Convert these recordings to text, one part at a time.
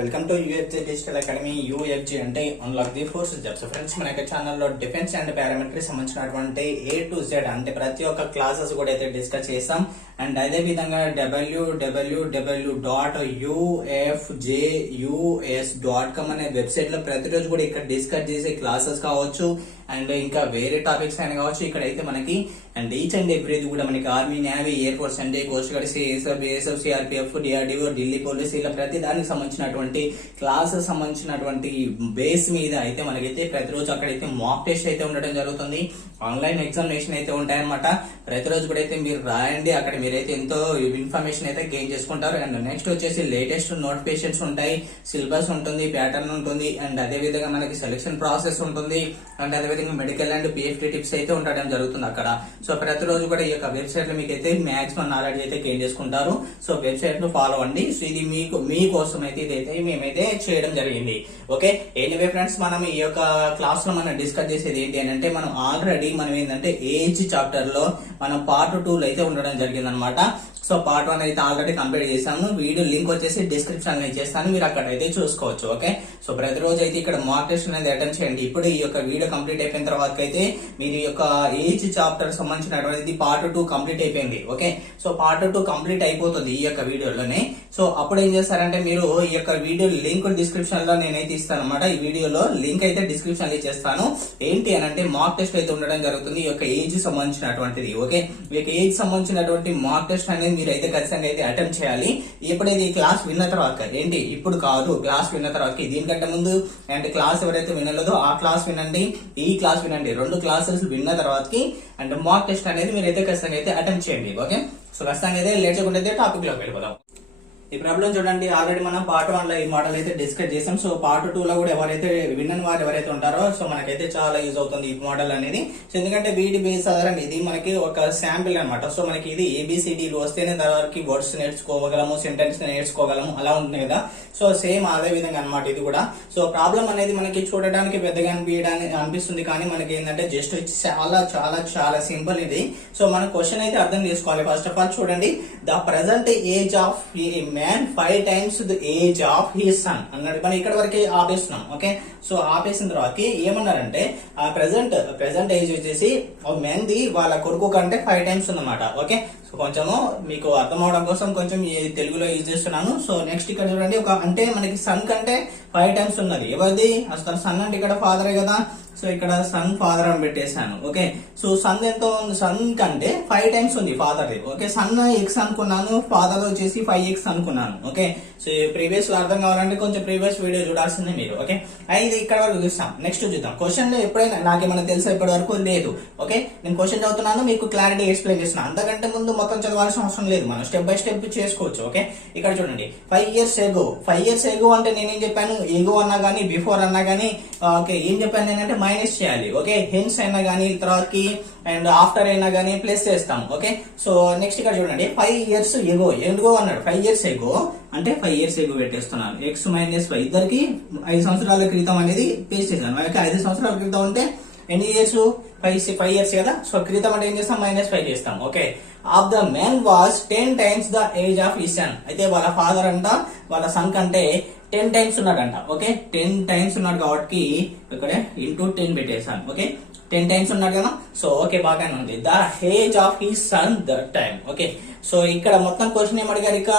Welcome to UFJ digital academy. UFJ అంటే unlock the force jobs. Friends, మన యొక్క ఛానల్లో డిఫెన్స్ అండ్ పారామిలిటరీ సంబంధించినటువంటి A to Z అంటే ప్రతి ఒక్క క్లాసెస్ కూడా అయితే డిస్కస్ చేస్తాం. అండ్ అదే విధంగా www.ufjus.com అనే వెబ్సైట్ లో ప్రతిరోజు కూడా ఇక్కడ డిస్కస్ చేసే క్లాసెస్ కావచ్చు అండ్ ఇంకా వేరే టాపిక్స్ అయినా కావచ్చు. ఇక్కడైతే మనకి అండ్ ఈచ్ అండ్ ఎవ్రీది కూడా మనకి army, navy, air force and coast guard, CSF, CRPF, DRDO, Delhi police ఇలా ప్రతి దానికి సంబంధించినటువంటి క్లాసెస్ సంబంధించినటువంటి బేస్ మీద అయితే మనకైతే ప్రతిరోజు అక్కడైతే మాక్ టెస్ట్ అయితే ఉండడం జరుగుతుంది. ఆన్లైన్ ఎగ్జామినేషన్ అయితే ఉంటాయన్నమాట. ప్రతిరోజు కూడా అయితే మీరు రాయండి, అక్కడ మీరైతే ఎంతో ఇన్ఫర్మేషన్ అయితే గెయిన్ చేసుకుంటారు. అండ్ నెక్స్ట్ వచ్చేసి లేటెస్ట్ నోటిఫికేషన్స్ ఉంటాయి, సిలబస్ ఉంటుంది, ప్యాటర్న్ ఉంటుంది అండ్ అదే విధంగా మనకి సెలక్షన్ ప్రాసెస్ ఉంటుంది అండ్ అదే విధంగా మెడికల్ అండ్ పిఎఫ్టీ టిప్స్ అయితే ఉండడం జరుగుతుంది అక్కడ. సో ప్రతిరోజు కూడా ఈ యొక్క వెబ్సైట్ లో మీకు అయితే మాక్సిమం నాలెడ్జ్ అయితే గెయిన్ చేసుకుంటారు. సో వెబ్సైట్ ను ఫాలో అవ్వండి. సో ఇది మీకోసం అయితే ఇదైతే మేమైతే చేయడం జరిగింది. ఓకే, ఎనీవే ఫ్రెండ్స్, మనం ఈ యొక్క క్లాస్ లో మనం డిస్కస్ చేసేది ఏంటి అని అంటే మనం ఆల్రెడీ మనం ఏంటంటే ఏజ్ చాప్టర్ లో మనం పార్ట్ 2 లో అయితే ఉండడం జరిగింది అనమాట. సో పార్ట్ 1 అయితే ఆల్రెడీ కంప్లీట్ చేశాను. వీడియో లింక్ వచ్చేసి డిస్క్రిప్షన్ లో ఇచ్చేస్తాను, మీరు అక్కడ అయితే చూసుకోవచ్చు. ఓకే, సో ప్రతిరోజు అయితే ఇక్కడ మాక్ టెస్ట్ అనేది అటెండ్ చేయండి. ఇప్పుడు ఈ యొక్క వీడియో కంప్లీట్ అయిపోయిన తర్వాత అయితే మీరు ఈ యొక్క ఏజ్ చాప్టర్ సంబంధించినటువంటి పార్ట్ 2 కంప్లీట్ అయిపోయింది. ఓకే, సో పార్ట్ 2 కంప్లీట్ అయిపోతుంది ఈ యొక్క వీడియోలోనే. సో అప్పుడు ఏం చేస్తారంటే మీరు ఈ యొక్క వీడియో లింక్ డిస్క్రిప్షన్ లో నేనైతే ఇస్తాను అనమాట. ఈ వీడియోలో లింక్ అయితే డిస్క్రిప్షన్ లో ఇచ్చేస్తాను. ఏంటి అని అంటే మాక్ టెస్ట్ అయితే ఉండడం జరుగుతుంది ఈ యొక్క ఏజ్ సంబంధించినటువంటిది. ఓకే, ఈ యొక్క ఏజ్ సంబంధించినటువంటి మాక్ టెస్ట్ అనేది మీరు అయితే ఖచ్చితంగా అయితే అటెంప్ట్ చేయాలి. ఎప్పుడైతే ఈ క్లాస్ విన్న తర్వాత, ఏంటి ఇప్పుడు కాదు, క్లాస్ విన్న తర్వాత, దీనికంటే ముందు అంటే క్లాస్ ఎవరైతే వినలేదో ఆ క్లాస్ వినండి, ఈ క్లాస్ వినండి, 2 క్లాసెస్ విన్న తర్వాతకి అండ్ మాక్ టెస్ట్ అనేది మీరు అయితే ఖచ్చితంగా అయితే అటెంప్ట్ చేయండి. ఓకే, సో ఖచ్చితంగా అయితే లేట్ చేయకుండా అయితే టాపిక్ లోకి వెళ్ళిపోదాం. ఈ ప్రాబ్లం చూడండి, ఆల్రెడీ మనం పార్ట్ 1 లో ఈ మోడల్ అయితే డిస్కస్ చేసాం. సో పార్ట్ 2 లో కూడా ఎవరైతే విన్నని వారు ఎవరైతే ఉంటారో సో మనకైతే చాలా యూజ్ అవుతుంది ఈ మోడల్ అనేది. సో ఎందుకంటే వీటి బేస్ ఆధారంగా ఇది మనకి ఒక శాంపిల్ అనమాట. సో మనకి ఇది ఏబిసిడీలు వస్తేనే దానికి వర్డ్స్ నేర్చుకోగలము, సెంటెన్స్ నేర్చుకోగలము, అలా ఉంటుంది కదా. సో సేమ్ అదే విధంగా అనమాట ఇది కూడా. సో ప్రాబ్లం అనేది మనకి చూడడానికి పెద్దగా అనిపిస్తుంది కానీ మనకి ఏంటంటే జస్ట్ చాలా చాలా చాలా సింపుల్ ఇది. సో మన క్వశ్చన్ అయితే అర్థం చేసుకోవాలి. ఫస్ట్ ఆఫ్ ఆల్ చూడండి, the present age of man 5 times the age of his son అన్నాడు. మనం ఇక్కడ వరకు ఆపేస్తున్నాం. ఓకే, సో ఆపేసిన తర్వాత ఏమన్నారంటే ఆ ప్రెసెంట్ ఏజ్ వచ్చేసి మెన్ ది వాళ్ళ కొడుకు కంటే 5 times ఉందన్నమాట. ఓకే, సో కొంచెము మీకు అర్థం అవడం కోసం కొంచెం తెలుగులో యూజ్ చేస్తున్నాను. సో నెక్స్ట్ ఇక్కడ చూడండి, ఒక అంటే మనకి సన్ కంటే 5 times ఉన్నది. ఎవరిది? అసలు సన్ అంటే ఇక్కడ ఫాదరే కదా. సో ఇక్కడ సన్ ఫాదర్ అని పెట్టేశాను. ఓకే, సో సన్ ఎంత ఉంది? సన్ కంటే 5 times ఉంది ఫాదర్ది. ఓకే, సన్ ఎక్స్ అనుకున్నాను, ఫాదర్ వచ్చేసి 5x అనుకున్నాను. ఓకే, సో ప్రీవియస్ అర్థం కావాలంటే కొంచెం ప్రీవియస్ వీడియో చూడాల్సిందే మీరు. ఓకే, ఇది ఇక్కడ వరకు చూస్తాం. నెక్స్ట్ చూద్దాం. క్వశ్చన్ లో ఎప్పుడైనా నాకేమైనా తెలుసా? ఇప్పటి వరకు లేదు. ఓకే, నేను క్వశ్చన్ చదువుతున్నాను, మీకు క్లారిటీ ఎక్స్ప్లెయిన్ చేస్తున్నాను. అంతకంటే ముందు మొత్తం చదవాల్సిన అవసరం లేదు, మనం స్టెప్ బై స్టెప్ చేసుకోవచ్చు. ఓకే, ఇక్కడ చూడండి, 5 years ago అంటే నేనేం చెప్పాను? ఎగో అన్నా గానీ, బిఫోర్ అన్నా గానీ, ఓకే ఏం చెప్పాను నేనంటే మైనస్ చేయాలి. ఓకే, హెన్స్ అయినా గానీ, తర్వాతకి అండ్ ఆఫ్టర్ అయినా గానీ ప్లస్ చేస్తాం. ఓకే, సో నెక్స్ట్ ఇక్కడ చూడండి, 5 years ago అన్నాడు. 5 years ago అంటే 5 years ago పెట్టేస్తున్నాను. x మైనస్ 5 ఇద్దరికి 5 సంవత్సరాల క్రితం అనేది పేస్ట్ చేశాను. మనకి 5 సంవత్సరాల క్రితం అంటే ఎన్ని ఇయర్స్? 5 years కదా. సో క్రితం అంటే ఏం చేస్తాం? -5 చేస్తాం. Okay, of the man was 10 times the age of his sun. అయితే వాళ్ళ ఫాదర్ అంట వాళ్ళ సన్ కంటే 10 times ఉన్నాడంట. ఓకే, 10 times ఉన్నాడు కాబట్టి ఇక్కడ ఇంటూ 10 పెట్టేశాను. ఓకే, 10 times ఉన్నాడు కదా. సో ఓకే, బాగానే ఉంది. The age of his son that time. Okay, so ఇక్కడ మొత్తం క్వశ్చన్ ఏం అడిగారు? ఇక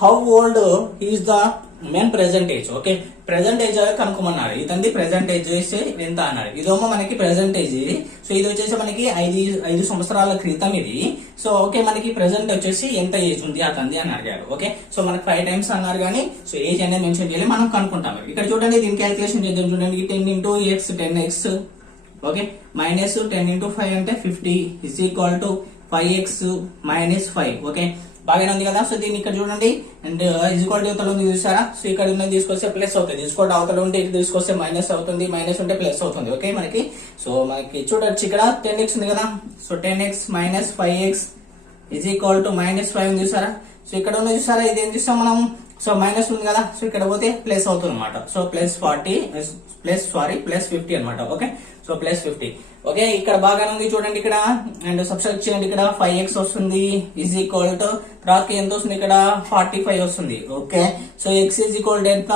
how old is the men present age. Okay, present age కనుక్కోమన్నారు. ఇతంది ప్రెసెంట్ ఏజ్ ఎంత అన్నారు. ఇదేమో మనకి ప్రెసెంట్ ఏజ్. సో ఇది వచ్చేసి మనకి 5 సంవత్సరాల క్రితం ఇది. సో ఓకే, మనకి ప్రెసెంట్ వచ్చేసి ఎంత ఏజ్ ఉంది అతంది అని అడిగారు. ఓకే, సో మనకి 5 times అన్నారు కానీ సో ఏజ్ అనేది మెన్షన్ చేయాలి, మనం కనుక్కుంటాం. ఇక్కడ చూడండి, దీని క్యాలిక్యులేషన్ చేద్దాం. చూడండి, 10 into x 10x. Okay, minus 10 into 5 అంటే 50 is equal to 5x minus 5. Okay, బాగానే ఉంది కదా. సో దీన్ని ఇక్కడ చూడండి, అండ్ ఈక్వల్ టు అవతల ఉంది చూసారా. సో ఇక్కడ ఉన్నది తీసుకొస్తే ప్లస్ అవుతుంది, ఈక్వల్ టు అవతల ఉంటే ఇది తీసుకొస్తే మైనస్ అవుతుంది, మైనస్ ఉంటే ప్లస్ అవుతుంది. ఓకే, మనకి సో మనకి చూడొచ్చు ఇక్కడ 10x ఉంది కదా. So 10x minus 5x is equal to -5 ఉంది చూసారా. సో ఇక్కడ ఉంది చూసారా, ఇది ఏం చూస్తాం మనం? సో మైనస్ ఉంది కదా. సో ఇక్కడ పోతే ప్లస్ అవుతుంది అనమాట. సో ప్లస్ 50 అనమాట. Okay, so +50. ఓకే, ఇక్కడ బాగానే ఉంది చూడండి ఇక్కడ. అండ్ సబ్స్ట్రాక్ట్ చేయండి, ఇక్కడ 5x వస్తుంది ఈజ్ ఈక్వల్ టు తర్వాత ఎంత వస్తుంది ఇక్కడ 45 వస్తుంది. Okay, so x is equal to ఎంత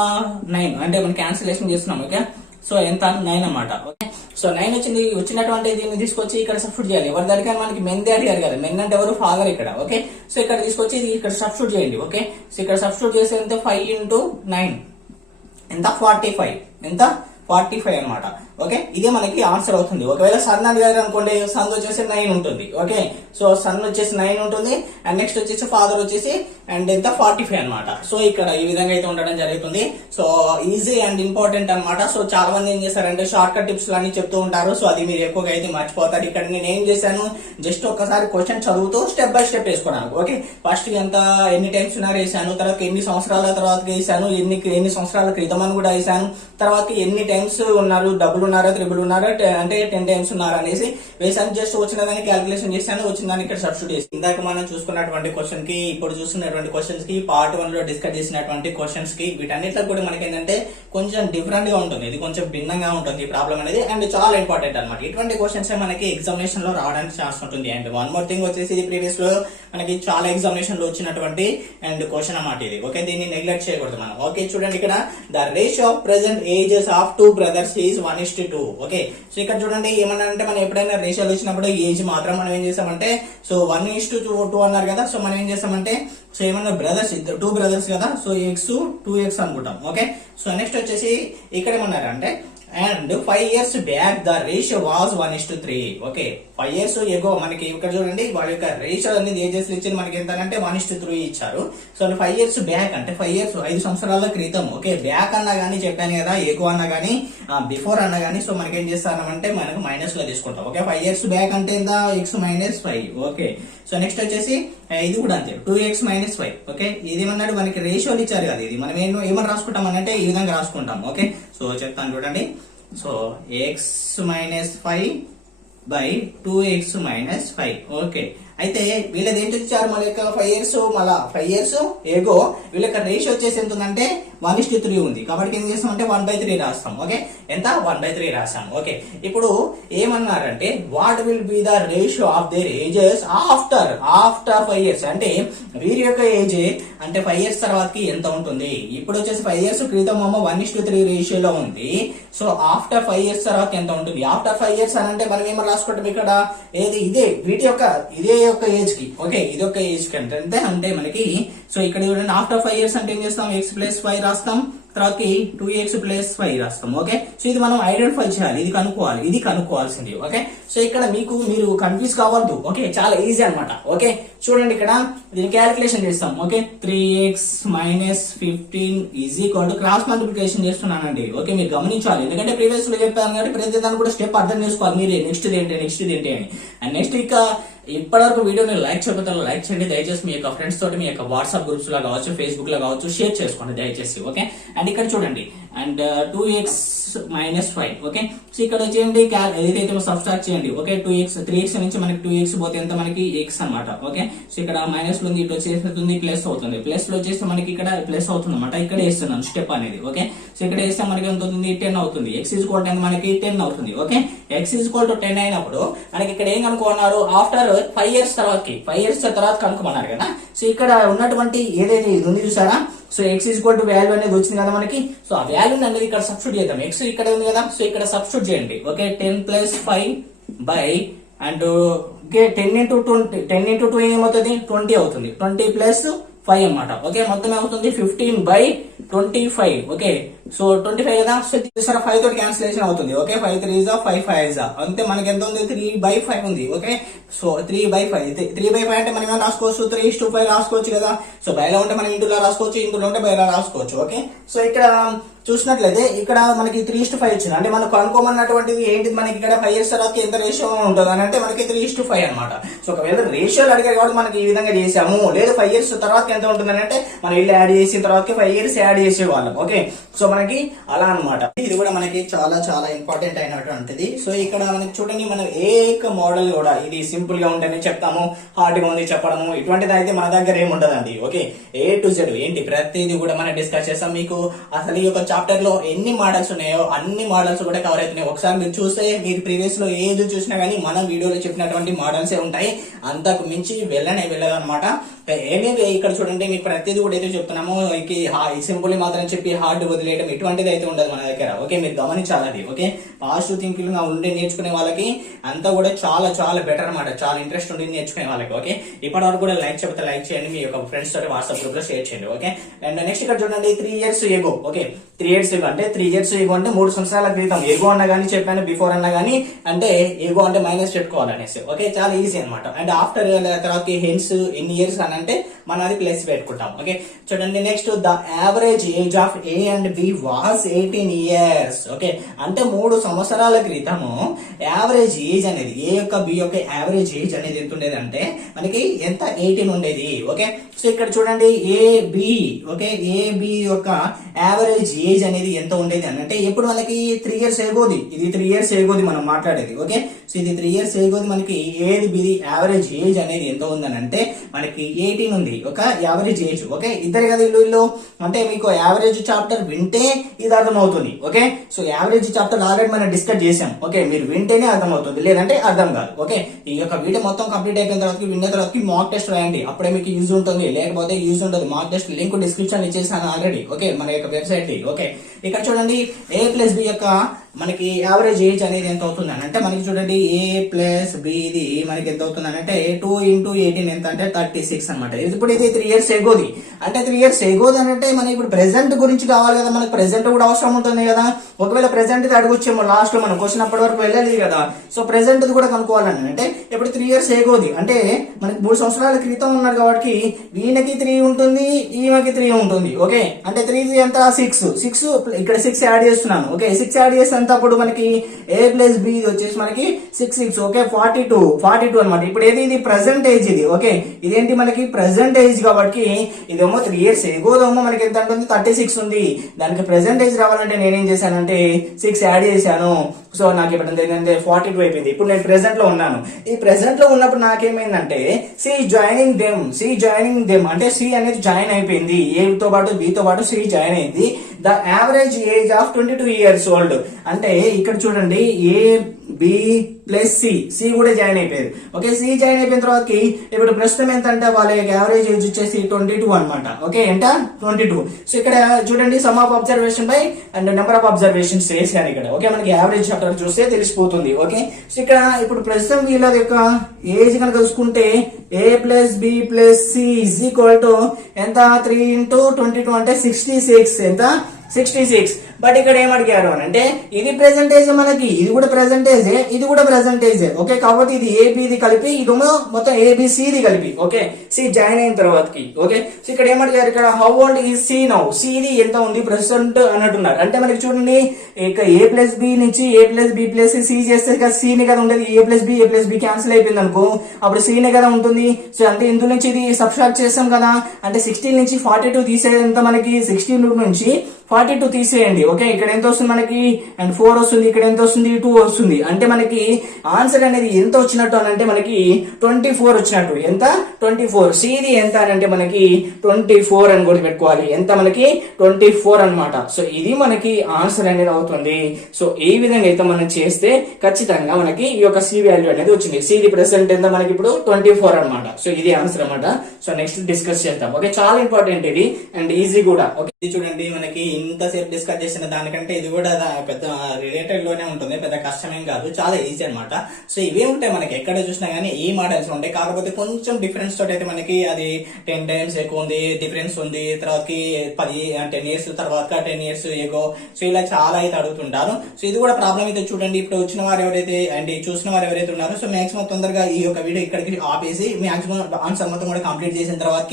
9, అంటే మనం క్యాన్సిలేషన్ చేస్తున్నాం. ఓకే, సో ఎంత 9 అన్నమాట. ఓకే, సో 9 వచ్చినటువంటి దీన్ని తీసుకొచ్చి ఇక్కడ సబ్స్టిట్యూట్ చేయాలి. ఎవరి దగ్గర మనకి మెన్ అడిగారు కదా, మెన్ అంటే ఎవరు ఫాదర్ ఇక్కడ. ఓకే, సో ఇక్కడ తీసుకొచ్చి ఇక్కడ సబ్స్టిట్యూట్ చేయండి. ఓకే, సో ఇక్కడ సబ్స్టిట్యూట్ చేస్తే ఎంత 5 × 9 ఎంత 45, ఎంత 45 అనమాట. ఓకే, ఇదే మనకి ఆన్సర్ అవుతుంది. ఒకవేళ సన్ అడిగారు అనుకోండి, సన్ వచ్చేసి 9 ఉంటుంది. ఓకే, సో సన్ వచ్చేసి 9 ఉంటుంది. అండ్ నెక్స్ట్ వచ్చేసి ఫాదర్ వచ్చేసి అండ్ ఎంత 45 అనమాట. సో ఇక్కడ ఈ విధంగా అయితే ఉండడం జరుగుతుంది. సో ఈజీ అండ్ ఇంపార్టెంట్ అనమాట. సో చాలా మంది ఏం చేస్తారంటే షార్ట్ కట్ టిప్స్ అని చెప్తూ ఉంటారు. సో అది మీరు ఎక్కువగా అయితే మర్చిపోతారు. ఇక్కడ నేను ఏం చేశాను, జస్ట్ ఒక్కసారి క్వశ్చన్ చదువుతూ స్టెప్ బై స్టెప్ వేసుకున్నాను. ఓకే, ఫస్ట్ ఎంత ఎన్ని టైమ్స్ ఉన్నారు వేసాను, తర్వాత ఎన్ని సంవత్సరాల తర్వాత వేసాను, ఎన్ని సంవత్సరాల క్రితం అని కూడా వేసాను, తర్వాత ఎన్ని టైమ్స్ ఉన్నారు, డబుల్ ఉన్నారా త్రిబుల్ ఉన్నారా అంటే 10 టైమ్స్ ఉన్నారు అనేసి వేసాను. జస్ట్ వచ్చిన దాన్ని క్యాలిక్యులేషన్ చేశాను, వచ్చిన దాన్ని ఇక్కడ సబ్స్టిట్యూట్ చేసి ఇందాక మనం చూసుకున్నటువంటి క్వశ్చన్ కి ఇప్పుడు చూస్తున్నటువంటి క్వశ్చన్స్ కి పార్ట్ 1 లో డిస్కస్ చేసినటువంటి క్వశ్చన్స్ కి వీటన్నిటిలో కూడా మనకి ఏంటంటే కొంచెం డిఫరెంట్ గా ఉంటుంది. ఇది కొంచెం భిన్నంగా ఉంటుంది ఈ ప్రాబ్లం అనేది. అండ్ చాలా ఇంపార్టెంట్ అనమాట. ఇటువంటి క్వశ్చన్స్ మనకి ఎగ్జామినేషన్ లో రావడానికి ఛాన్స్ ఉంటుంది. అండ్ వన్ మోర్ థింగ్ వచ్చేసి ఇది ప్రీవియస్ లో మనకి చాలా ఎగ్జామినేషన్ లో వచ్చినటువంటి అండ్ క్వశ్చన్ అన్నమాట ఇది. ఓకే, దీన్ని నెగ్లెక్ట్ చేయకూడదు మనం. ఓకే, చూడండి ఇక్కడ the ratio of present ages of 2 brothers is 1:2. Okay, so ఇక్కడ చూడండి ఏమన్నా అంటే మనం ఎప్పుడైనా రేషియోలు వచ్చినప్పుడు ఏజ్ మాత్రం మనం ఏం చేస్తామంటే సో 1:2 అన్నారు కదా. సో మనం ఏం చేస్తామంటే సో ఏమన్నా బ్రదర్స్ 2 brothers కదా, సో x 2x అనుకుంటాం. ఓకే, సో నెక్స్ట్ వచ్చేసి ఇక్కడ ఏమన్నారు అంటే and 5 years back the ratio was 1:3. Okay, 5 years ఎగో మనకి ఇక్కడ చూడండి వాళ్ళ యొక్క రేషియో అనేది ఏజెస్ ఇచ్చింది మనకి ఎంత అంటే 1:3 ఇచ్చారు. సో 5 years బ్యాక్ అంటే 5 years 5 సంవత్సరాల క్రితం. ఓకే, బ్యాక్ అన్నా గానీ చెప్పాను కదా, ఎగో అన్నా గానీ బిఫోర్ అన్నా గానీ సో మనకి ఏం చేస్తామంటే మనకు మైనస్ లో తీసుకుంటాం. ఓకే, 5 years బ్యాక్ అంటే ఎంత x - 5. ఓకే, సో నెక్స్ట్ వచ్చేసి ఇది కూడా అంతే 2x - 5. ఓకే, ఇది ఏమన్నాడు మనకి రేషియోలు ఇచ్చారు కదా, ఇది మనం ఏమని రాసుకుంటాం అంటే ఈ విధంగా రాసుకుంటాం. ఓకే, సో చెప్తాను చూడండి. So x - 5 by 2x - 5. Okay, అయితే వీళ్ళది ఏంటి ఇచ్చారు మన యొక్క 5 years మళ్ళా 5 years ఏగో వీళ్ళ యొక్క రేషియో వచ్చేసి ఎంత ఉందంటే 1:3 ఉంది. కాబట్టి ఏం చేస్తామంటే 1/3 రాస్తాం. ఓకే, ఎంత 1/3 రాస్తాం. ఓకే, ఇప్పుడు ఏమన్నారంటే what will be the ratio of their ages after 5 years, అంటే వీరి యొక్క ఏజ్ అంటే 5 years తర్వాతకి ఎంత ఉంటుంది. ఇప్పుడు వచ్చేసి 5 years క్రితం 1:3 రేషియోలో ఉంది. సో ఆఫ్టర్ 5 years తర్వాత ఎంత ఉంటుంది. ఆఫ్టర్ 5 years అని అంటే మనం ఏమో రాసుకుంటాం ఇక్కడ ఏది ఇదే వీటి యొక్క ఇదే యొక్క ఏజ్ కి. ఓకే, ఇది ఒక ఏజ్ కి అంటే మనకి సో ఇక్కడ చూడండి ఆఫ్టర్ 5 years అంటే ఏం చేస్తాం x + 5 రాస్తాం, తర్వాత 2x + 5 రాస్తాం. ఓకే, సో ఇది మనం ఐడెంటిఫై చేయాలి, ఇది కనుక్కోవాల్సింది. ఓకే, సో ఇక్కడ మీరు కన్ఫ్యూజ్ కావద్దు. ఓకే, చాలా ఈజీ అనమాట. ఓకే, చూడండి ఇక్కడ దీన్ని క్యాలిక్యులేషన్ చేస్తాం. Okay, 3x - 15 is equal to cross multiplication చేస్తున్నానండి. ఓకే, మీరు గమనించాలి, ఎందుకంటే ప్రీవియస్ లో చెప్పాను కాబట్టి ప్రతి దాన్ని కూడా స్టెప్ అర్థం చేసుకోవాలి మీరే. నెక్స్ట్ ఏంటి అని. అండ్ నెక్స్ట్ ఇక ఇప్పటివరకు వీడియోని లైక్ చేయకపోతే లైక్ చేయండి దయచేసి. మీ యొక్క ఫ్రెండ్స్ తోటి మీ యొక్క వాట్సాప్ గ్రూప్స్ లో కావచ్చు, ఫేస్బుక్ లో కావచ్చు షేర్ చేసుకోండి దయచేసి. ఓకే, అండ్ ఇక్కడ చూడండి అండ్ 2x - 5. ఓకే, సో ఇక్కడ చేయండి ఏదైతే సబ్స్ట్రాక్ట్ చేయండి. ఓకే, 3x నుంచి మనకి 2x పోతే ఎంత మనకి x అనమాట. ఓకే, సో ఇక్కడ మైనస్ లో ఉంది, ఇటు వచ్చేస్తుంది ప్లస్ అవుతుంది. ప్లస్ లో వచ్చేస్తే మనకి ఇక్కడ ప్లస్ అవుతుంది అనమాట. ఇక్కడ వేస్తున్నాను స్టెప్ అనేది. ఓకే, సో ఇక్కడ వేస్తే మనకి ఎంత అవుతుంది 10 అవుతుంది. x = మనకి 10 అవుతుంది. ఓకే, x = 10 అయినప్పుడు మనకి ఇక్కడ ఏం కనుక్కున్నారు ఆఫ్టర్ 5 years తర్వాత కనుక్కోమన్నారు కదా. సో ఇక్కడ ఉన్నటువంటి ఏదైతే ఇది ఉంది చూసారా, సో x వాల్యూ అనేది వచ్చింది కదా మనకి. సో ఆ వాల్యూ అనేది ఇక్కడ సబ్స్టిట్యూట్ చేద్దాం. x ఇక్కడ ఉంది కదా, సో ఇక్కడ సబ్స్టిట్యూట్ చేయండి. ఓకే, 10 + 5 బై అండ్ 10 × 2 ఏమవుతుంది 20 అవుతుంది. 20 + 5 అన్నమాట. ఓకే, మొత్తం అవుతుంది 15/25. ఓకే, సో 25 కదా, సో 5 తోటి క్యాన్సిలేషన్ అవుతుంది. ఓకే, 5 3 5 5 అంతే మనకి ఎంత ఉంది 3/5 ఉంది. ఓకే, సో 3/5 అంటే మనం ఏమైనా రాసుకోవచ్చు 3:5 రాసుకోవచ్చు కదా. సో బయలో ఉంటే మనం ఇందులో రాసుకోవచ్చు, ఇందులో ఉంటే బయట రాసుకోవచ్చు. ఓకే, సో ఇక్కడ చూసినట్లయితే ఇక్కడ మనకి 3:5 వచ్చింది. అంటే మనకు కనుక్కోమన్నటువంటిది ఏంటిది మనకి ఇక్కడ 5 years తర్వాత ఎంత రేషియో ఉంటుంది అని అంటే మనకి 3:5 అనమాట. సో ఒకవేళ రేషియోలు అడిగారు కాబట్టి మనకి ఈ విధంగా చేసాము. లేదు 5 years తర్వాత ఎంత ఉంటుంది అంటే మనం ఇల్లు యాడ్ చేసిన తర్వాత 5 years యాడ్ చేసేవాళ్ళం. ఓకే, సో మనకి మనకి అలా అన్నమాట. ఇది కూడా మనకి చాలా చాలా ఇంపార్టెంట్ అయినటువంటిది. సో ఇక్కడ మనకి చూడండి, మనం ఏ మోడల్ కూడా ఇది సింపుల్ గా ఉంటేనే చెప్తాము, హార్డ్ గా ఉంది చెప్పడము ఇటువంటిది అయితే మన దగ్గర ఏమి ఉండదండి. ఓకే, A to Z ఏంటి ప్రతిదీ కూడా మనం డిస్కస్ చేస్తాం. మీకు అసలు ఈ యొక్క చాప్టర్ లో ఎన్ని మోడల్స్ ఉన్నాయో అన్ని మోడల్స్ కూడా కవర్ అవుతున్నాయి. ఒకసారి మీరు చూస్తే మీరు ప్రీవియస్ లో ఏది చూసినా కానీ మనం వీడియోలో చెప్పినటువంటి మోడల్స్ ఉంటాయి, అంతకు మించి వెళ్ళదన్నమాట. ఏమేమి ఇక్కడ చూడండి, మీకు ప్రతిదీ కూడా అయితే చెప్తున్నాము. సింపుల్ మాత్రం చెప్పి హార్డ్ వదిలేయడం ఇటువంటిది అయితే ఉండదు మన దగ్గర. ఓకే, మీరు గమనించాలి అది. ఓకే, పాజిటివ్ థింకింగ్ గా ఉండి నేర్చుకునే వాళ్ళకి అంతా కూడా చాలా చాలా బెటర్ అనమాట. చాలా ఇంట్రెస్ట్ ఉండి నేర్చుకునే వాళ్ళకి. ఓకే, ఇప్పటి వరకు కూడా లైక్ చెప్తే లైక్ చేయండి, మీ యొక్క ఫ్రెండ్స్ తోటి వాట్సాప్ గ్రూప్ లో షేర్ చేయండి. ఓకే, అండ్ నెక్స్ట్ ఇక్కడ చూడండి 3 years ఎగో. ఓకే, 3 years ఎగో అంటే 3 years ఎగో అంటే 3 సంవత్సరాల క్రితం. ఎగో అన్నా కానీ చెప్పాను, బిఫోర్ అన్నా కానీ అంటే ఎగో అంటే మైనస్ పెట్టుకోవాలనేసి. ఓకే, చాలా ఈజీ అనమాట. అండ్ ఆఫ్టర్ తర్వాత హెన్స్ ఎన్ని ఇయర్స్ అని అంటే మనం అది ప్లస్ పెట్టుకుంటాం. ఓకే, చూడండి next the average age of A and B was 18 years. Okay, అంటే 3 సంవత్సరాల క్రితము యావరేజ్ ఏజ్ అనేది A యొక్క B యొక్క యావరేజ్ ఏజ్ అనేది ఎంత ఉండేది అంటే మనకి ఎంత 18 ఉండేది. ఓకే, సో ఇక్కడ చూడండి AB. ఓకే, AB యొక్క యావరేజ్ ఏజ్ అనేది ఎంత ఉండేది అని అంటే ఇప్పుడు మనకి 3 years ఎగోది, ఇది 3 years ఎగోది మనం మాట్లాడేది. ఓకే, సో ఇది 3 years ఎగోది. మనకి ఏది బిది యావరేజ్ ఏజ్ అనేది ఎంత ఉందని అంటే మనకి 18 ఉంది. ఒక యావరేజ్ ఏజ్. ఓకే, ఇద్దరు కదా ఇల్లు అంటే మీకు యావరేజ్ చాప్టర్ వింటే ఇది అర్థమవుతుంది. Okay, so average chapter already మనం డిస్కస్ చేసాం. ఓకే, మీరు వింటేనే అర్థమవుతుంది, లేదంటే అర్థం కాదు. ఓకే, ఈ యొక్క వీడియో మొత్తం కంప్లీట్ అయిపోయిన తర్వాత విన్న తర్వాత మాక్ టెస్ట్ రాయండి, అప్పుడే మీకు యూజ్ ఉంటుంది, లేకపోతే యూజ్ ఉండదు. మాక్ టెస్ట్ లింక్ డిస్క్రిప్షన్ ఇచ్చేసాను ఆల్రెడీ. ఓకే, మన యొక్క వెబ్సైట్ ది. ఓకే, ఇక్కడ చూడండి A plus B యొక్క మనకి యావరేజ్ ఏజ్ అనేది ఎంత అవుతుంది అని అంటే మనకి చూడండి A plus B ది మనకి ఎంత అవుతుంది అని అంటే 2 into 18 ఎంత అంటే 36 అనమాట. ఇప్పుడు ఇది 3 years ఎగోది అంటే 3 years ఎగోది అని అంటే మనకి ఇప్పుడు ప్రెసెంట్ గురించి కావాలి కదా, మనకి ప్రెసెంట్ కూడా అవసరం ఉంటుంది కదా. ఒకవేళ ప్రెసెంట్ ఇది అడుగుచ్చేమో లాస్ట్ లో మనం క్వశ్చన్ అప్పటి వరకు వెళ్ళలేదు కదా. సో ప్రెసెంట్ కూడా కనుక్కోవాలని అంటే ఇప్పుడు 3 years ఎగోది అంటే మనకి 3 సంవత్సరాల క్రితం ఉన్నారు కాబట్టి వీళ్ళకి 3 ఉంటుంది, ఈమెకి 3 ఉంటుంది. ఓకే, అంటే 3 ఎంత 6 ఇక్కడ 6 యాడ్ చేస్తున్నాను. ఓకే, 6 యాడ్ చేస్తే అప్పుడు మనకి A plus B వచ్చేసి మనకి 6 ఓకే 42 అనమాట. ఇప్పుడు ఏది ఇది ప్రెసెంట్ ఏజ్ ఇది. ఓకే, ఇదేంటి మనకి ప్రెసెంట్ ఏజ్ కాబట్టి ఇదేమో 3 years ఎగోదేమో మనకి ఎంత ఉంటుంది 36 ఉంది. దానికి ప్రెసెంట్ ఏజ్ రావాలంటే నేనేం చేశానంటే 6 యాడ్ చేశాను. సో నాకు ఇప్పుడు ఏంటంటే 42 అయిపోయింది. ఇప్పుడు నేను ప్రెసెంట్ లో ఉన్నాను. ఈ ప్రెసెంట్ లో ఉన్నప్పుడు నాకేమైందంటే సి జాయినింగ్ దెమ్ అంటే సి అనేది జాయిన్ అయిపోయింది. A తో పాటు B తో పాటు సి జాయిన్ అయింది. The average age of 22 years old అంటే ఇక్కడ చూడండి A B ప్లస్ సి కూడా జాయిన్ అయిపోయారు. ఓకే, సి జాయిన్ అయిపోయిన తర్వాత ఇప్పుడు ప్రస్తుతం ఎంత అంటే వాళ్ళ యావరేజ్ ఏజ్ వచ్చేసి 22 అనమాట. ఓకే, ఎంత 22. సో ఇక్కడ చూడండి some of observation by and number of observations చేశారు ఇక్కడ. ఓకే, మనకి యావరేజ్ అక్కడ చూస్తే తెలిసిపోతుంది. ఓకే, సో ఇక్కడ ఇప్పుడు ప్రస్తుతం వీళ్ళ యొక్క ఏజ్ కనుక చూసుకుంటే A plus B plus C is equal to ఎంత 3 into 22 అంటే 66 ఎంత 66. బట్ ఇక్కడ ఏం అడిగారు అని అంటే ఇది ప్రెసెంటేజ్ మనకి, ఇది కూడా ప్రెసెంటేజే, ఇది కూడా ప్రెసెంటేజే. ఓకే, కాబట్టి ఇది ఏబిది కలిపి ఇది మొత్తం ఏబిసిది కలిపి. ఓకే, సి జాయిన్ అయిన తర్వాతకి. ఓకే, సో ఇక్కడ ఏమడిగారు ఇక్కడ హౌ ఓల్డ్ ఈ సి నౌ, సిది ఎంత ఉంది ప్రెసెంట్ అన్నట్టున్నారు. అంటే మనకి చూడండి ఇక A plus B నుంచి A plus B plus C చేస్తే కదా సినే కదా ఉండేది. A plus B క్యాన్సిల్ అయిపోయింది అనుకో, అప్పుడు సినే కదా ఉంటుంది. సో అంటే ఇందు నుంచి ఇది సబ్స్ట్రాక్ట్ చేస్తాం కదా, అంటే 16 నుంచి 42 తీసేంత మనకి 16 నుంచి 42 తీసేయండి. ఓకే, ఇక్కడ ఎంత వస్తుంది మనకి అండ్ 4 వస్తుంది, ఇక్కడ ఎంత వస్తుంది 2 వస్తుంది. అంటే మనకి ఆన్సర్ అనేది ఎంత వచ్చినట్టు అని అంటే మనకి 24 వచ్చినట్టు. ఎంత 24. సిది ఎంత అని అంటే మనకి 24 అని కూడా పెట్టుకోవాలి. ఎంత మనకి 24 అనమాట. సో ఇది మనకి ఆన్సర్ అనేది అవుతుంది. సో ఈ విధంగా అయితే మనం చేస్తే ఖచ్చితంగా మనకి ఈ యొక్క సి వాల్యూ అనేది వచ్చింది. సిది ప్రెసెంట్ ఎంత మనకి ఇప్పుడు 24 అనమాట. సో ఇది ఆన్సర్ అనమాట. సో నెక్స్ట్ డిస్కస్ చేద్దాం. ఓకే, చాలా ఇంపార్టెంట్ ఇది అండ్ ఈజీ కూడా. ఓకే, చూడండి మనకి ఇంతసేపు డిస్కస్ చేసిన దానికంటే ఇది కూడా పెద్ద రిలేటెడ్ లోనే ఉంటుంది, పెద్ద కష్టమేం కాదు, చాలా ఈజీ అనమాట. సో ఇవే ఉంటాయి మనకి ఎక్కడ చూసినా గానీ ఈ మోడల్స్ ఉంటాయి. కాకపోతే కొంచెం డిఫరెన్స్ తోటి అయితే మనకి అది 10 times ఎక్కువ ఉంది, డిఫరెన్స్ ఉంది. తర్వాతకి 10 years తర్వాత 10 years ఎగో. సో ఇలా చాలా అయితే అడుగుతుంటారు. సో ఇది కూడా ప్రాబ్లం అయితే చూడండి. ఇప్పుడు వచ్చిన వారు ఎవరైతే అండ్ చూసిన వారు ఎవరైతే ఉన్నారో సో మాక్సిమం తొందరగా ఈ యొక్క వీడియో ఇక్కడికి ఆపేసి మాక్సిమం ఆన్సర్ మొత్తం కూడా కంప్లీట్ చేసిన తర్వాత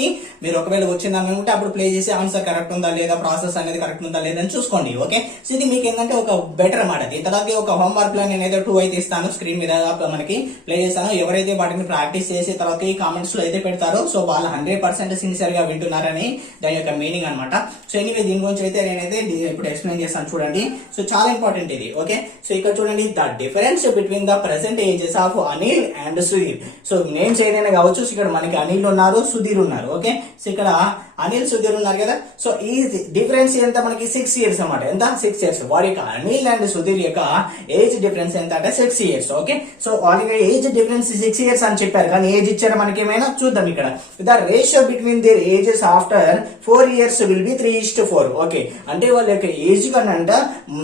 మీరు ఒకవేళ వచ్చిందని అనుకుంటే అప్పుడు ప్లే చేసి ఆన్సర్ కరెక్ట్ ఉందా లేదా ప్రాసెస్ అనేది కరెక్ట్ కరెక్ట్ ఉందా లేదని చూసుకోండి. ఓకే, సో ఇది మీకు ఏంటంటే ఒక బెటర్ అన్నమాట. దీని తర్వాత ఒక హోంవర్క్ లో నేనైతే 2 అయితే ఇస్తాను, స్క్రీన్ మీద మనకి ప్లే చేస్తాను. ఎవరైతే వాటిని ప్రాక్టీస్ చేసి తర్వాత ఈ కామెంట్స్ లో అయితే పెడతారో సో వాళ్ళు 100% సిన్సియర్ గా వింటున్నారని దాని యొక్క మీనింగ్ అనమాట. సో ఎనీవే దీని గురించి అయితే నేనైతే ఇప్పుడు ఎక్స్ప్లెయిన్ చేస్తాను చూడండి. సో చాలా ఇంపార్టెంట్ ఇది. ఓకే, సో ఇక్కడ చూడండి, the difference between the present ages of Anil and Sudheer. So names ఏదైనా కావచ్చు. సో ఇక్కడ మనకి అనిల్ ఉన్నారు, సుధీర్ ఉన్నారు. ఓకే, సో ఇక్కడ అనిల్ సుధీర్ ఉన్నారు కదా. సో ఈ డిఫరెన్స్ ఎంత మనకి 6 years అనమాట. ఎంత 6 years. వాడి యొక్క అనిల్ అండ్ సుధీర్ యొక్క ఏజ్ డిఫరెన్స్ ఎంత అంటే 6 years. ఓకే, సో వాళ్ళ ఏజ్ డిఫరెన్స్ 6 years అని చెప్పారు, కానీ ఏజ్ ఇచ్చారు మనకి ఏమైనా చూద్దాం. ఇక్కడ the ratio between there ages after 4 years will be 3:4. Okay, అంటే వాళ్ళ యొక్క ఏజ్ కన్నా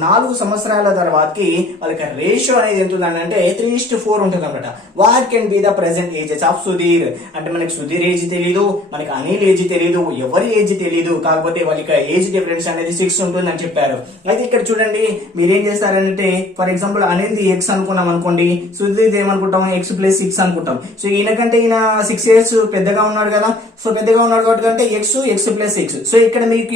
4 సంవత్సరాల తర్వాతకి వాళ్ళ యొక్క రేషియో అనేది ఎంత ఉందంటే 3:4 ఉంటుంది అనమాట. What can be the present ages of Sudheer అంటే మనకి సుధీర్ ఏజ్ తెలియదు, మనకి అనిల్ ఏజ్ తెలియదు, ఎవరి ఏజ్ తెలియదు, కాకపోతే వాళ్ళ ఏజ్ డిఫరెన్స్ అనేది 6 ఉంటుంది అని చెప్పారు. అయితే ఇక్కడ చూడండి, మీరేం చేస్తారంటే ఫర్ ఎగ్జాంపుల్ అనిల్ ఎక్స్ అనుకున్నాం అనుకోండి, సుధీర్ ఏమనుకుంటాం x+6 అనుకుంటాం. సో ఈయనకంటే ఈయన 6 years పెద్దగా ఉన్నాడు కదా. సో పెద్దగా ఉన్నాడు కాబట్టి x+6. సో ఇక్కడ మీకు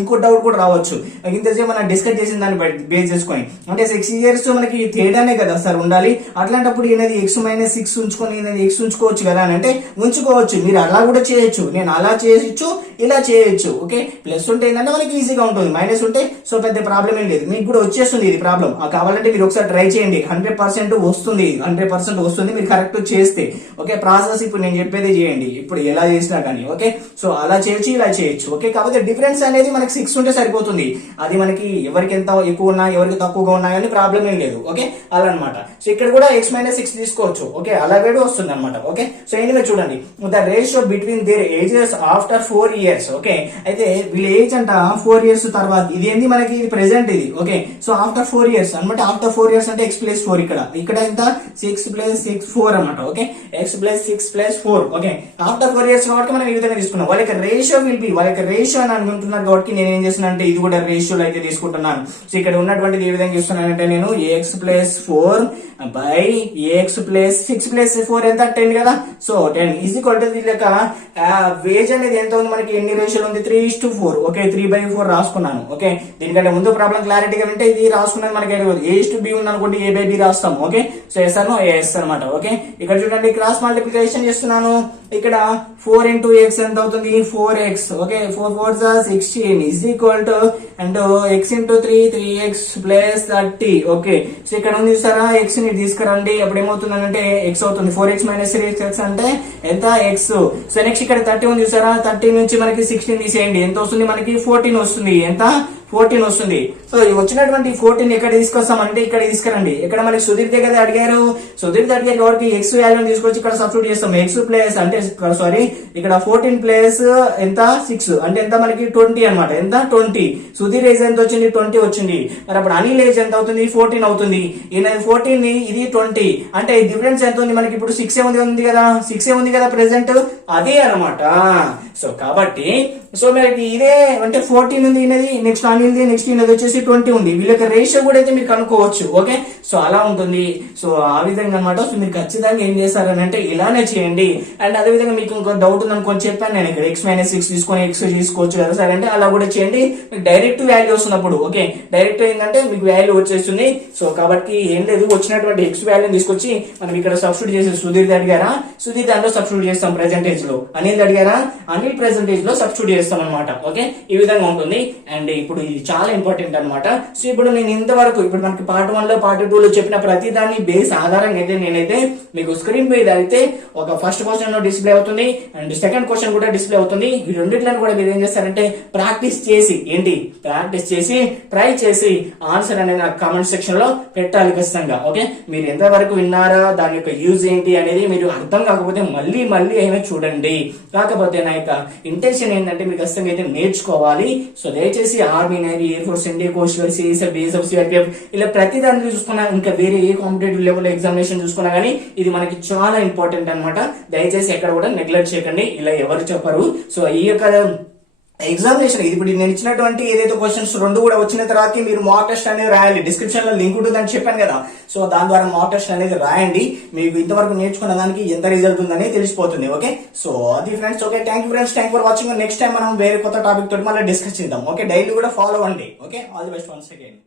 ఇంకో డౌట్ కూడా రావచ్చు, ఇంతసేపు మనం డిస్కస్ చేసిన దాన్ని బేస్ చేసుకొని, అంటే 6 years మనకి తేడానే కదా సార్ ఉండాలి. అట్లాంటప్పుడు ఈయనది x-6 ఉంచుకొని ఈయనది x ఉంచుకోవచ్చు కదా అని అంటే ఉంచుకోవచ్చు. మీరు అలా కూడా చేయొచ్చు, నేను అలా చేయొచ్చు, ఇలా చేయొచ్చు. ఓకే, ప్లస్ ఉంటే ఏంటంటే మనకి ఈజీగా ఉంటుంది, మైనస్ ఉంటే సో పెద్ద ప్రాబ్లం ఏం లేదు, మీకు కూడా వచ్చేస్తుంది ఇది ప్రాబ్లం. కావాలంటే మీరు ఒకసారి ట్రై చేయండి, 100% వస్తుంది, 100% వస్తుంది మీరు కరెక్ట్ చేస్తే. ఓకే, ప్రాసెస్ ఇప్పుడు నేను చెప్పేది చేయండి, ఇప్పుడు ఎలా చేసినా కానీ. ఓకే, సో అలా చేయొచ్చు, ఇలా చేయొచ్చు. ఓకే, కాకపోతే డిఫరెన్స్ అనేది మనకి 6 ఉంటే సరిపోతుంది. అది మనకి ఎవరికి ఎంత ఎక్కువ ఉన్నా ఎవరికి తక్కువగా ఉన్నాయని ప్రాబ్లం ఏం లేదు. ఓకే, అలా అనమాట. సో ఇక్కడ కూడా x-6 తీసుకోవచ్చు. ఓకే, అలాగే వస్తుంది అనమాట. ఓకే, సో ఎనివే చూడండి, the ratio between there ages after 4 years. Okay, అయితే వీళ్ళ ఏజ్ అంట 4 years తర్వాత, ఇది ఏంది మనకి ఇది ప్రెసెంట్ ఇది. ఓకే, సో ఆఫ్టర్ 4 years అనమాట. ఆఫ్టర్ 4 years అంటే x+4, ఇక్కడ ఎంత 6+6 4 అనమాట. Okay, x+6+4. Okay, after 4 years కాబట్టి మనం ఈ విధంగా తీసుకున్నాం. వాళ్ళకి రేషియో విల్ బి, వాళ్ళకి రేషియో అని అనుకుంటున్నారు కాబట్టి నేను ఏం చేస్తున్నా అంటే ఇది కూడా రేషియోలో అయితే తీసుకుంటున్నాను. సో ఇక్కడ ఉన్నటువంటిది ఏ విధంగా చూస్తున్నానంటే నేను x+4 బై x+6+4 ఎంత 10 కదా. సో 10 ఈక్వల్ టు వీళ్ళ యొక్క వేజ్ అనేది ఎంత ఉంది మనకి, ఎన్ని రేషియోలు ఉంది 3:4. ఓకే, 3/4 రాసుకున్నాను. ఓకే, దీనికంటే ముందు ప్రాబ్లం క్లారిటీగా వింటే ఇది రాసుకున్నది మనకి A:B ఉంది అనుకోండి, A/B రాస్తాం. ఓకే, సో ఎస్ అనమాట. ఓకే, ఇక్కడ చూడండి క్రాస్ మల్టిప్లికేషన్ చేస్తున్నాను. ఇక్కడ 4 into x ఎంత అవుతుంది 4x. Okay, 4 4s are 16 is equal to and x into 3 3x plus 30. Okay, so ఇక్కడ ఉంది చూసారా, x ని తీసుకురండి, అప్పుడు ఏమవుతుందంటే x అవుతుంది 4x minus 3x అంటే ఎంత x. సో నెక్స్ట్ ఇక్కడ 30 ఉంది చూసారా, 30 నుంచి మనకి 16 తీసేయండి, ఎంత వస్తుంది మనకి 14 వస్తుంది. ఎంత 14 వస్తుంది. సో వచ్చినటువంటి 14 ఎక్కడ తీసుకొస్తామంటే ఇక్కడ తీసుకురండి. ఇక్కడ మనకి సుధీర్ దగ్గర అడిగారు, సుధీర్ దగ్గర ఎవరికి ఎక్స్ వాల్యూ తీసుకొచ్చి ఇక్కడ సబ్స్టిట్యూట్ చేస్తాం. ఎక్స్ ప్లస్ అంటే సారీ ఇక్కడ 14 ప్లస్ ఎంత 6 అంటే ఎంత మనకి 20 అనమాట. ఎంత 20. సుధీర్ ఏజ్ ఎంత వచ్చింది 20 వచ్చింది. మరి అప్పుడు అనిల్ ఏజ్ ఎంత అవుతుంది 14 అవుతుంది. ఈయన 14 ఇది 20 అంటే డిఫరెన్స్ ఎంత ఉంది మనకి, ఇప్పుడు 6 ఉంది కదా, 6 ఉంది కదా ప్రెసెంట్, అదే అనమాట. సో కాబట్టి సో మనకి ఇదే అంటే 14 ఉంది ఈయనది, నెక్స్ట్ అనిల్ది, నెక్స్ట్ ఈయనది వచ్చేసి 20 ఉంది. వీళ్ళకి రేషియో కూడా అయితే మీరు కనుక్కోవచ్చు. ఓకే, సో అలా ఉంటుంది. సో ఆ విధంగా అనమాట. సో మీరు ఖచ్చితంగా ఏం చేస్తారని అంటే ఇలానే చేయండి. అండ్ అదే విధంగా మీకు ఇంకో డౌట్ ఉంది అనుకొని చెప్పాను నేను, ఇక్కడ x-6 తీసుకొని x తీసుకోవచ్చు కదా సరే అంటే అలా కూడా చేయండి. మీకు డైరెక్ట్ వాల్యూ వస్తున్నప్పుడు ఓకే, డైరెక్ట్ ఏంటంటే మీకు వాల్యూ వచ్చేస్తుంది. సో కాబట్టి ఏం లేదు, వచ్చినటువంటి x వాల్యూని తీసుకొచ్చి మనం ఇక్కడ సబ్స్టిట్యూట్ చేసి సుధీర్ అడిగారా, సుధీర్ దాంట్లో సబ్స్టిట్యూట్ చేస్తాం ప్రెసెంటేజ్ లో, అనిల్ అడిగారా, అనిల్ ప్రెసెంటేజ్ లో సబ్స్టిట్యూట్ చేస్తాం అనమాట. ఓకే, ఈ విధంగా ఉంటుంది. అండ్ ఇప్పుడు ఇది చాలా ఇంపార్టెంట్ అనమాట. సో ఇప్పుడు నేను ఇంతవరకు ఇప్పుడు మనకి పార్ట్ 1 లో పార్ట్ 2 లో చెప్పిన ప్రతి దాన్ని బేస్ ఆధారంగా అయితే నేనైతే మీకు స్క్రీన్ మీద అయితే ఒక ఫస్ట్ క్వశ్చన్ డిస్ప్లే అవుతుంది అండ్ సెకండ్ క్వశ్చన్ కూడా డిస్ప్లే అవుతుంది. ఈ రెండింటిని కూడా మీరు ఏం చేస్తారంటే ప్రాక్టీస్ చేసి ట్రై చేసి ఆన్సర్ అనేది నాకు కామెంట్ సెక్షన్ లో పెట్టాలి ఖచ్చితంగా. ఓకే, మీరు ఎంతవరకు విన్నారా, దాని యొక్క యూజ్ ఏంటి అనేది మీరు అర్థం కాకపోతే మళ్ళీ అయినా చూడండి. కాకపోతే నా యొక్క ఇంటెన్షన్ ఏంటంటే మీరు ఖచ్చితంగా అయితే నేర్చుకోవాలి. సో దయచేసి army, navy, air force, India coast guard, CSF, BSF, CRPF ఇలా ప్రతి దాన్ని చూసుకున్నా, ఇంకా వేరే ఏ కాంపిటేటివ్ లెవెల్ ఎగ్జామినేషన్ చూసుకున్నా కానీ ఇది మనకి చాలా ఇంపార్టెంట్ అనమాట. దయచేసి ఎక్కడ కూడా నెగ్లెక్ట్ చేయకండి, ఇలా ఎవరు చెప్పరు. సో ఈ యొక్క ఎగ్జామినేషన్ ఇది ఇప్పుడు నేను ఇచ్చినటువంటి ఏదైతే క్వశ్చన్స్ రెండు కూడా వచ్చిన తర్వాత మీరు మాక్ టెస్ట్ అనేది రాయాలి. డిస్క్రిప్షన్ లో లింక్ ఉంటుందని చెప్పాను కదా, సో దాని ద్వారా మాక్ టెస్ట్ అనేది రాయండి. మీకు ఇంతవరకు నేర్చుకున్న దానికి ఎంత రిజల్ట్ ఉందని తెలిసిపోతుంది. ఓకే, సో అది friends. Okay, thank you friends, thank for watching. Next time మనం వేరే కొత్త టాపిక్ తోటి మళ్ళీ డిస్కస్ చేద్దాం. ఓకే, డైలీ కూడా ఫాలో అవ్వండి. Okay, all the best once again.